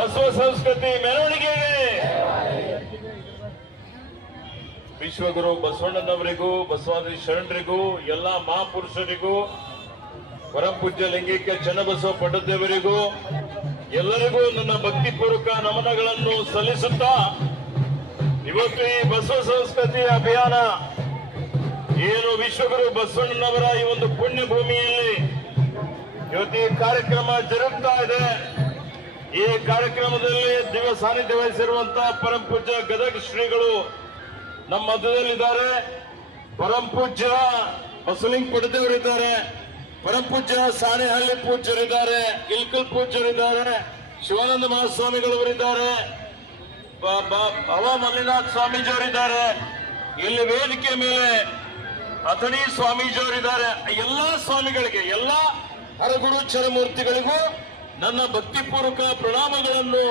ಬಸವ ಸಂಸ್ಕೃತಿ ಮೆರವಣಿಗೆಗೆ ವಿಶ್ವಗುರು ಬಸವಣ್ಣನವರಿಗೂ ಬಸವಾದಿ ಶರಣರಿಗೂ ಎಲ್ಲಾ ಮಹಾಪುರುಷರಿಗೂ ಪರಮಪೂಜ್ಯ ಲಿಂಗೈಕ್ಯ ಚನ್ನಬಸವ ಪಟ್ಟದೇವರಿಗೂ ಎಲ್ಲರಿಗೂ ನನ್ನ ಭಕ್ತಿಪೂರ್ವಕ ನಮನಗಳನ್ನು ಸಲ್ಲಿಸುತ್ತಾ ಇವತ್ತು ಈ ಬಸವ ಸಂಸ್ಕೃತಿ ಅಭಿಯಾನ ಏನು ವಿಶ್ವಗುರು ಬಸವಣ್ಣನವರ ಈ ಒಂದು ಪುಣ್ಯ ಭೂಮಿಯಲ್ಲಿ ಇವತ್ತು ಈ ಕಾರ್ಯಕ್ರಮ ಜರುಗ್ತಾ ಇದೆ. ಈ ಕಾರ್ಯಕ್ರಮದಲ್ಲಿ ದಿವ್ಯ ಸಾನ್ನಿಧ್ಯ ವಹಿಸಿರುವಂತಹ ಪರಮಪೂಜ್ಯ ಗದಗ ಶ್ರೀಗಳು ನಮ್ಮ ಮಧ್ಯದಲ್ಲಿದ್ದಾರೆ. ಪರಮಪೂಜ್ಯ ಬಸವಲಿಂಗ ಪಟ್ಟದೇವರಿದ್ದಾರೆ, ಪರಮಪೂಜ್ಯ ಸಾಣೆಹಳ್ಳಿ ಪೂಜ್ಯರಿದ್ದಾರೆ, ಇಲ್ಕಲ್ ಪೂಜ್ಯರಿದ್ದಾರೆ, ಶಿವಾನಂದ ಮಹಾಸ್ವಾಮಿಗಳವರಿದ್ದಾರೆ, ಭವ ಮಲ್ಲಿನಾಥ್ ಸ್ವಾಮೀಜಿಯವರಿದ್ದಾರೆ. ಇಲ್ಲಿ ವೇದಿಕೆ ಮೇಲೆ ಅಥಣಿ ಸ್ವಾಮೀಜಿಯವರಿದ್ದಾರೆ. ಎಲ್ಲಾ ಸ್ವಾಮಿಗಳಿಗೆ, ಎಲ್ಲಾ ಹರಗುರು ಚರಮೂರ್ತಿಗಳಿಗೂ ನನ್ನ ಭಕ್ತಿಪೂರ್ವಕ ಪ್ರಣಾಮಗಳನ್ನು